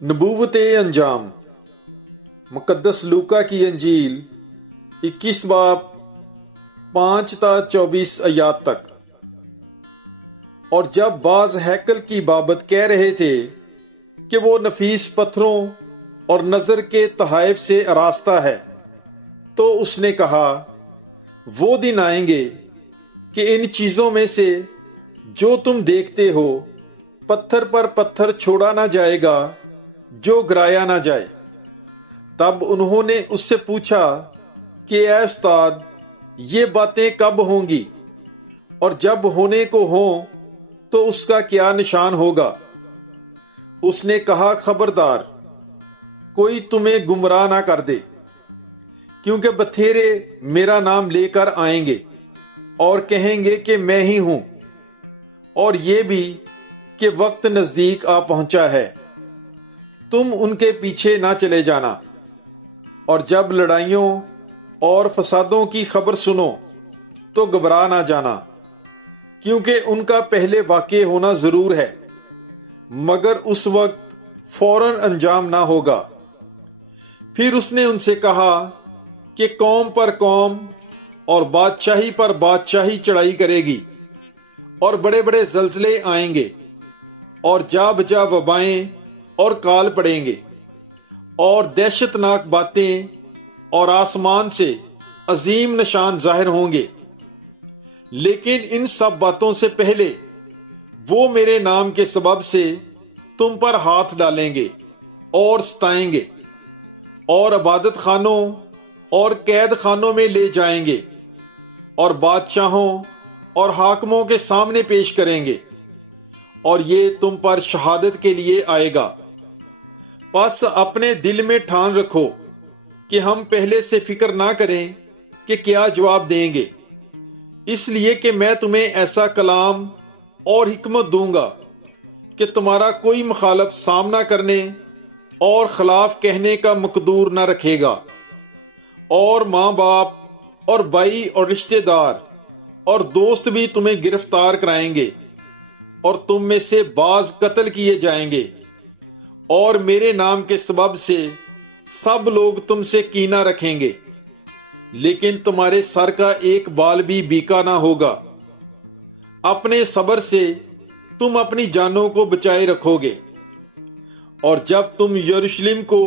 नबूवत अंजाम मुकद्दस लूका की अंजील 21 बाब 5 ता 24 आयात तक। और जब बाज हैकल की बाबत कह रहे थे कि वो नफीस पत्थरों और नजर के तहाइफ से आरास्ता है, तो उसने कहा, वो दिन आएंगे कि इन चीजों में से जो तुम देखते हो पत्थर पर पत्थर छोड़ा ना जाएगा जो गिराया ना जाए। तब उन्होंने उससे पूछा कि ऐ उस्ताद, ये बातें कब होंगी और जब होने को हों तो उसका क्या निशान होगा? उसने कहा, खबरदार कोई तुम्हें गुमराह ना कर दे, क्योंकि बथेरे मेरा नाम लेकर आएंगे और कहेंगे कि मैं ही हूं, और ये भी कि वक्त नजदीक आ पहुंचा है। तुम उनके पीछे ना चले जाना। और जब लड़ाइयों और फसादों की खबर सुनो तो घबरा ना जाना, क्योंकि उनका पहले वाक़े होना जरूर है, मगर उस वक्त फौरन अंजाम ना होगा। फिर उसने उनसे कहा कि कौम पर कौम और बादशाही पर बादशाही चढ़ाई करेगी, और बड़े बड़े जल्जले आएंगे, और जा बजा वबाएं और काल पड़ेंगे, और दहशतनाक बातें और आसमान से अजीम निशान जाहिर होंगे। लेकिन इन सब बातों से पहले वो मेरे नाम के सबब से तुम पर हाथ डालेंगे और सताएंगे, और इबादत खानों और कैद खानों में ले जाएंगे, और बादशाहों और हाकिमों के सामने पेश करेंगे, और ये तुम पर शहादत के लिए आएगा। बस अपने दिल में ठान रखो कि हम पहले से फिक्र ना करें कि क्या जवाब देंगे, इसलिए कि मैं तुम्हें ऐसा कलाम और हिकमत दूंगा कि तुम्हारा कोई मुखालफ सामना करने और खिलाफ कहने का मकदूर न रखेगा। और माँ बाप और भाई और रिश्तेदार और दोस्त भी तुम्हें गिरफ्तार कराएंगे, और तुम में से बाज कत्ल किए जाएंगे, और मेरे नाम के सबब से सब लोग तुमसे कीना रखेंगे, लेकिन तुम्हारे सर का एक बाल भी बीका ना होगा। अपने सब्र से तुम अपनी जानों को बचाए रखोगे। और जब तुम यरूशलेम को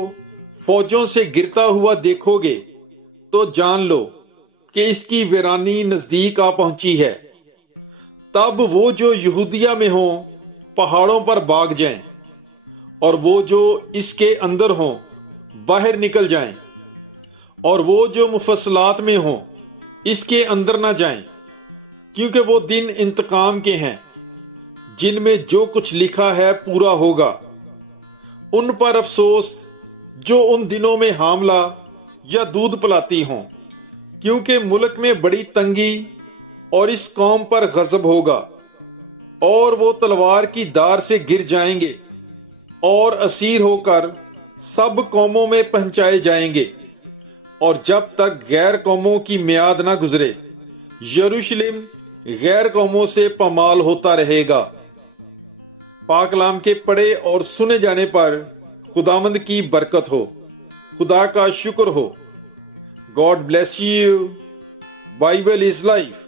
फौजों से गिरता हुआ देखोगे तो जान लो कि इसकी वीरानी नजदीक आ पहुंची है। तब वो जो यहूदिया में हों पहाड़ों पर भाग जाएं, और वो जो इसके अंदर हों बाहर निकल जाएं, और वो जो मुफस्सलात में हों इसके अंदर ना जाएं, क्योंकि वो दिन इंतकाम के हैं जिनमें जो कुछ लिखा है पूरा होगा। उन पर अफसोस जो उन दिनों में हामला या दूध पिलाती हों, क्योंकि मुल्क में बड़ी तंगी और इस कौम पर गजब होगा, और वो तलवार की धार से गिर जाएंगे और असीर होकर सब कौमों में पहुंचाए जाएंगे। और जब तक गैर कौमों की मियाद ना गुजरे यरूशलेम गैर कौमों से पमाल होता रहेगा। पाकलाम के पढ़े और सुने जाने पर खुदावंद की बरकत हो, खुदा का शुक्र हो। God bless you. Bible is life.